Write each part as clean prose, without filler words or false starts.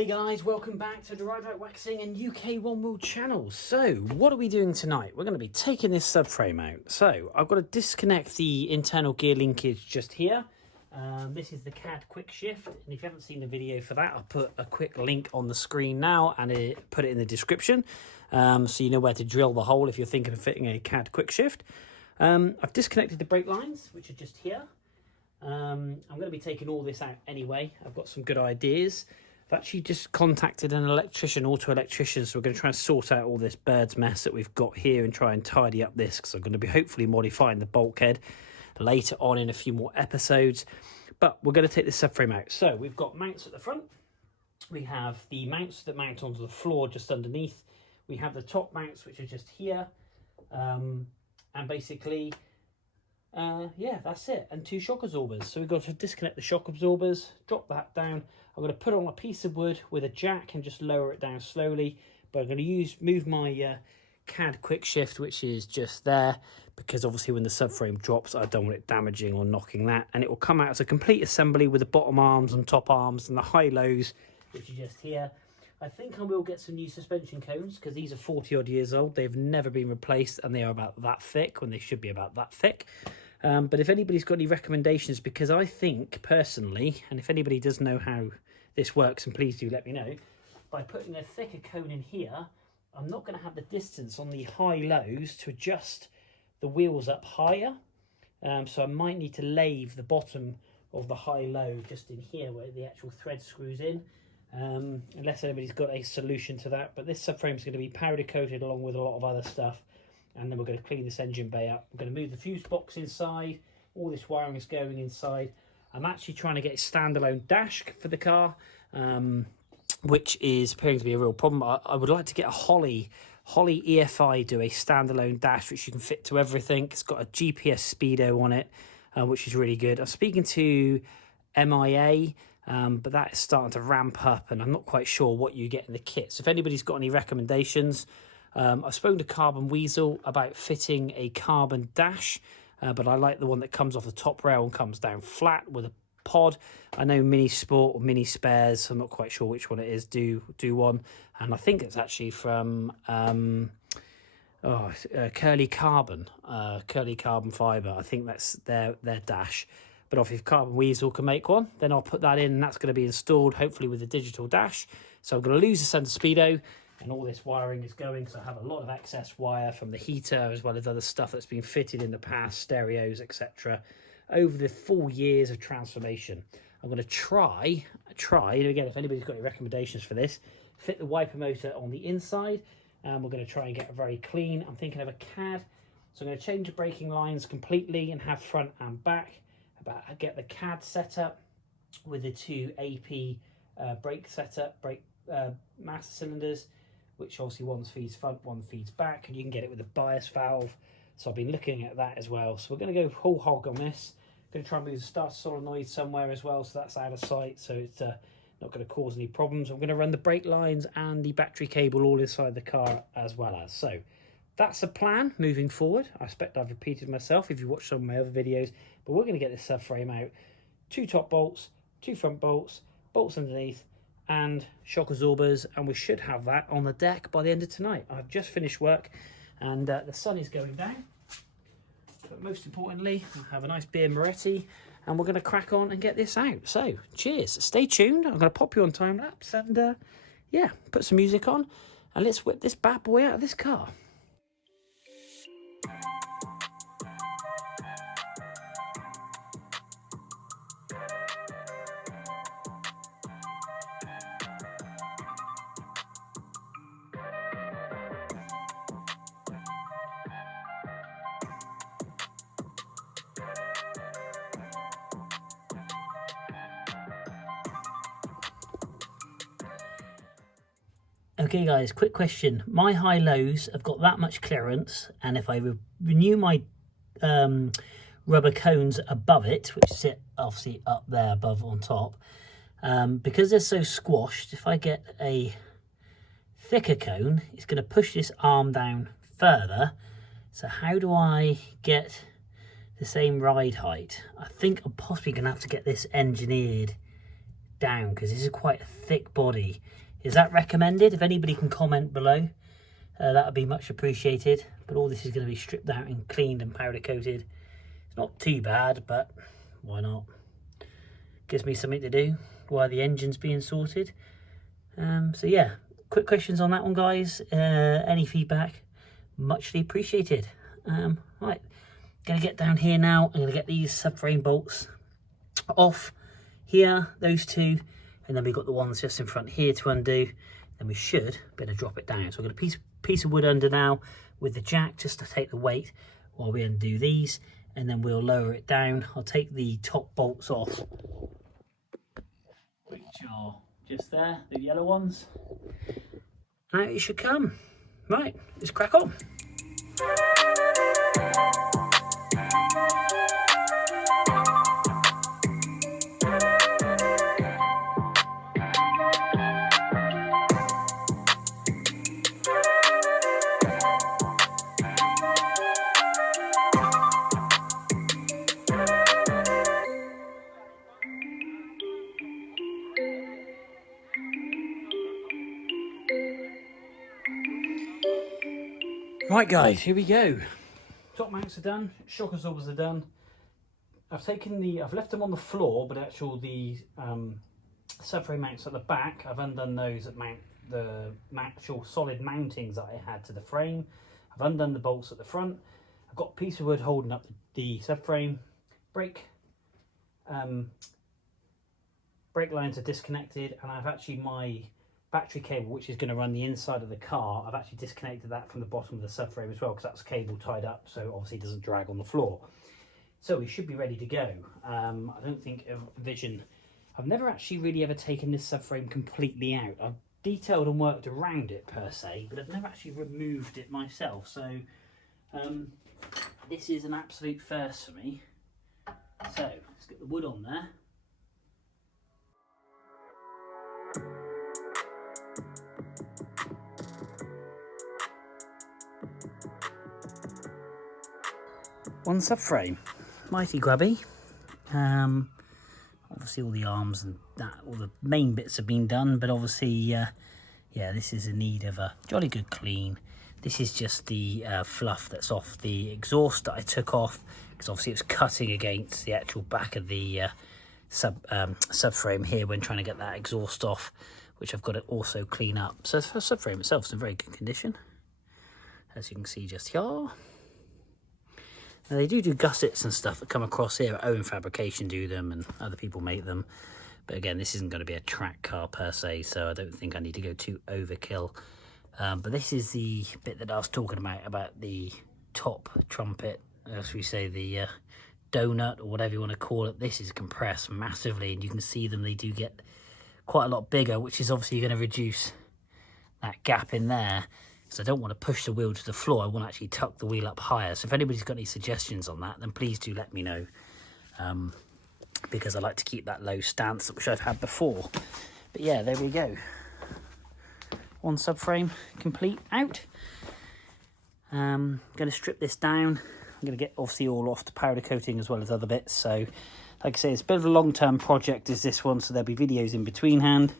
Hey guys, welcome back to the Ride Like Waxing and UK One Wheel channel. So, what are we doing tonight? We're going to be taking this subframe out. So, I've got to disconnect the internal gear linkage just here. This is the CAD quick shift, and if you haven't seen the video for that, I'll put a quick link on the screen now and put it in the description, so you know where to drill the hole if you're thinking of fitting a CAD quick shift. I've disconnected the brake lines, which are just here. I'm going to be taking all this out anyway. I've got some good ideas. I've actually just contacted an electrician, auto electrician, so we're going to try and sort out all this bird's mess that we've got here and try and tidy up this, because I'm going to be hopefully modifying the bulkhead later on in a few more episodes. But we're going to take this subframe out. So we've got mounts at the front. We have the mounts that mount onto the floor just underneath. We have the top mounts, which are just here. And basically, yeah, that's it. And two shock absorbers. So we've got to disconnect the shock absorbers, drop that down. I'm going to put on a piece of wood with a jack and just lower it down slowly. But I'm going to move my CAD quick shift, which is just there, because obviously when the subframe drops, I don't want it damaging or knocking that. And it will come out as a complete assembly with the bottom arms and top arms and the high-lows, which are just here. I think I will get some new suspension cones, because these are 40 odd years old. They've never been replaced, and they are about that thick when they should be about that thick. But if anybody's got any recommendations, because I think personally, and if anybody does know how this works, and please do let me know, by putting a thicker cone in here, I'm not going to have the distance on the high lows to adjust the wheels up higher. So I might need to lave the bottom of the high low just in here where the actual thread screws in. Unless anybody's got a solution to that. But this subframe is going to be powder coated along with a lot of other stuff, and then we're going to clean this engine bay up. We're going to move the fuse box inside. All this wiring is going inside. I'm actually trying to get a standalone dash for the car, which is appearing to be a real problem. I would like to get a Holly EFI do a standalone dash which you can fit to everything. It's got a GPS speedo on it, which is really good. I'm speaking to MIA, but that is starting to ramp up, and I'm not quite sure what you get in the kit. So if anybody's got any recommendations, I've spoken to Carbon Weasel about fitting a carbon dash, but I like the one that comes off the top rail and comes down flat with a pod. I know Mini Sport or Mini Spares, I'm not quite sure which one it is, do one, and I think it's actually from Curly Carbon Fibre. I think that's their dash. But if Carbon Weasel can make one, then I'll put that in, and that's going to be installed hopefully with a digital dash. So I'm going to lose the centre speedo, and all this wiring is going, because I have a lot of excess wire from the heater as well as other stuff that's been fitted in the past, stereos, etc., over the 4 years of transformation. I'm going to try, and again, if anybody's got any recommendations for this, fit the wiper motor on the inside, and we're going to try and get it very clean. I'm thinking of a CAD, so I'm going to change the braking lines completely and have front and back. Get the CAD setup with the two AP brake master cylinders, which obviously one feeds front, one feeds back, and you can get it with a bias valve. So I've been looking at that as well. So we're going to go whole hog on this. Going to try and move the starter solenoid somewhere as well, so that's out of sight, so it's not going to cause any problems. I'm going to run the brake lines and the battery cable all inside the car as well as. So that's the plan moving forward. I expect I've repeated myself if you watch some of my other videos, but we're going to get this subframe out. 2 top bolts, 2 front bolts, bolts underneath, and shock absorbers, and we should have that on the deck by the end of tonight. I've just finished work, and the sun is going down. But most importantly, we'll have a nice beer Moretti, and we're going to crack on and get this out. So, cheers. Stay tuned. I'm going to pop you on time lapse, and yeah, put some music on, and let's whip this bad boy out of this car. Okay guys, quick question. My high lows have got that much clearance, and if I renew my rubber cones above it, which sit obviously up there above on top, because they're so squashed, if I get a thicker cone, it's going to push this arm down further. So how do I get the same ride height? I think I'm possibly going to have to get this engineered down, because this is quite a thick body. Is that recommended? If anybody can comment below, that would be much appreciated. But all this is going to be stripped out and cleaned and powder coated. It's not too bad, but why not? Gives me something to do while the engine's being sorted. So yeah, quick questions on that one, guys. Any feedback, muchly appreciated. Right, gonna get down here now. I'm gonna get these subframe bolts off here, those two, and then we've got the ones just in front here to undo. Then we should better drop it down. So I've got a piece of wood under now with the jack just to take the weight while we undo these, and then we'll lower it down. I'll take the top bolts off, which are just there, the yellow ones. Out it should come. Right, let's crack on. Right guys, here we go. Top mounts are done, shock absorbers are done. I've left them on the floor, but the subframe mounts at the back, I've undone those that mount the actual solid mountings that I had to the frame. I've undone the bolts at the front. I've got a piece of wood holding up the subframe. Brake lines are disconnected, and I've actually my battery cable, which is going to run the inside of the car, I've actually disconnected that from the bottom of the subframe as well, because that's cable tied up, so obviously it doesn't drag on the floor. So we should be ready to go. I don't think I've never actually really ever taken this subframe completely out. I've detailed and worked around it per se, but I've never actually removed it myself. So this is an absolute first for me. So let's get the wood on there. One subframe, mighty grubby. Obviously all the arms and that, all the main bits have been done, but obviously, yeah, this is in need of a jolly good clean. This is just the fluff that's off the exhaust that I took off, because obviously it's cutting against the actual back of the subframe here when trying to get that exhaust off, which I've got to also clean up. So the subframe itself is in very good condition, as you can see just here. Now they do gussets and stuff that come across here. Owen Fabrication do them, and other people make them. But again, this isn't going to be a track car per se, so I don't think I need to go too overkill. But this is the bit that I was talking about the top trumpet, as we say, the donut or whatever you want to call it. This is compressed massively, and you can see them. They do get quite a lot bigger, which is obviously going to reduce that gap in there. So I don't want to push the wheel to the floor. I want to actually tuck the wheel up higher. So if anybody's got any suggestions on that, then please do let me know. Because I like to keep that low stance, which I've had before. But yeah, there we go. One subframe complete out. Going to strip this down. I'm going to get obviously all off the powder coating as well as other bits. So like I say, it's a bit of a long-term project is this one, so there'll be videos in between hand.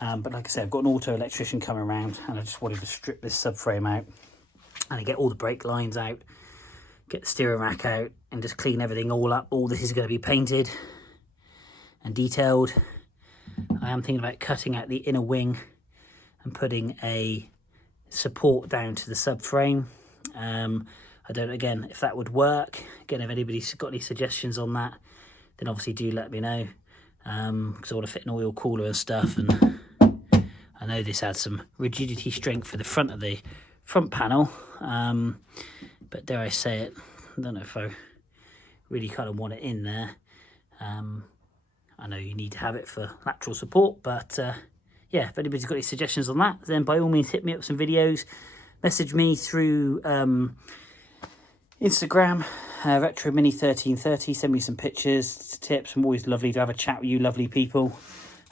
But like I said, I've got an auto electrician coming around, and I just wanted to strip this subframe out and get all the brake lines out, get the steering rack out, and just clean everything all up. All this is going to be painted and detailed. I am thinking about cutting out the inner wing and putting a support down to the subframe. I don't know, again, if that would work. Again, if anybody's got any suggestions on that, then obviously do let me know. Because I want to fit an oil cooler and stuff, and I know this had some rigidity strength for the front of the front panel, but dare I say it, I don't know if I really kind of want it in there. I know you need to have it for lateral support, but yeah, if anybody's got any suggestions on that, then by all means hit me up with some videos, message me through Instagram, RetroMini1330, send me some pictures, tips. I'm always lovely to have a chat with you lovely people.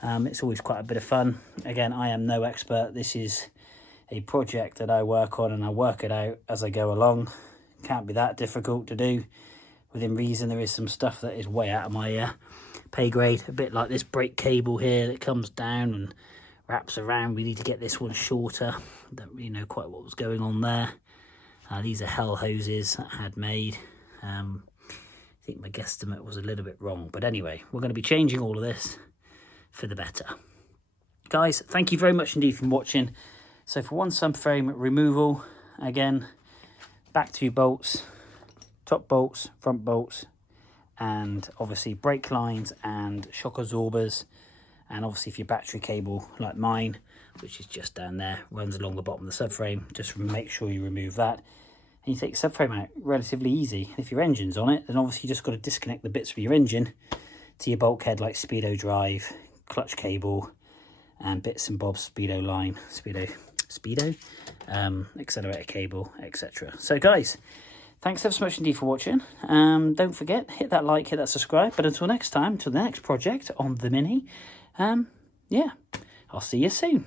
It's always quite a bit of fun. Again, I am no expert. This is a project that I work on, and I work it out as I go along. Can't be that difficult to do. Within reason, there is some stuff that is way out of my pay grade. A bit like this brake cable here that comes down and wraps around. We need to get this one shorter. Don't really know quite what was going on there. These are hell hoses that I had made. I think my guesstimate was a little bit wrong, but anyway, we're going to be changing all of this for the better. Guys, thank you very much indeed for watching. So for one subframe removal, again, back 2 bolts, top bolts, front bolts, and obviously brake lines and shock absorbers. And obviously if your battery cable, like mine, which is just down there, runs along the bottom of the subframe, just make sure you remove that. And you take the subframe out relatively easy. If your engine's on it, then obviously you just got to disconnect the bits from your engine to your bulkhead, like speedo drive, clutch cable, and bits and bobs, speedo line, accelerator cable, etc. So guys, thanks ever so much indeed for watching. Don't forget, hit that like, hit that subscribe. But until next time, till the next project on the Mini, yeah, I'll see you soon.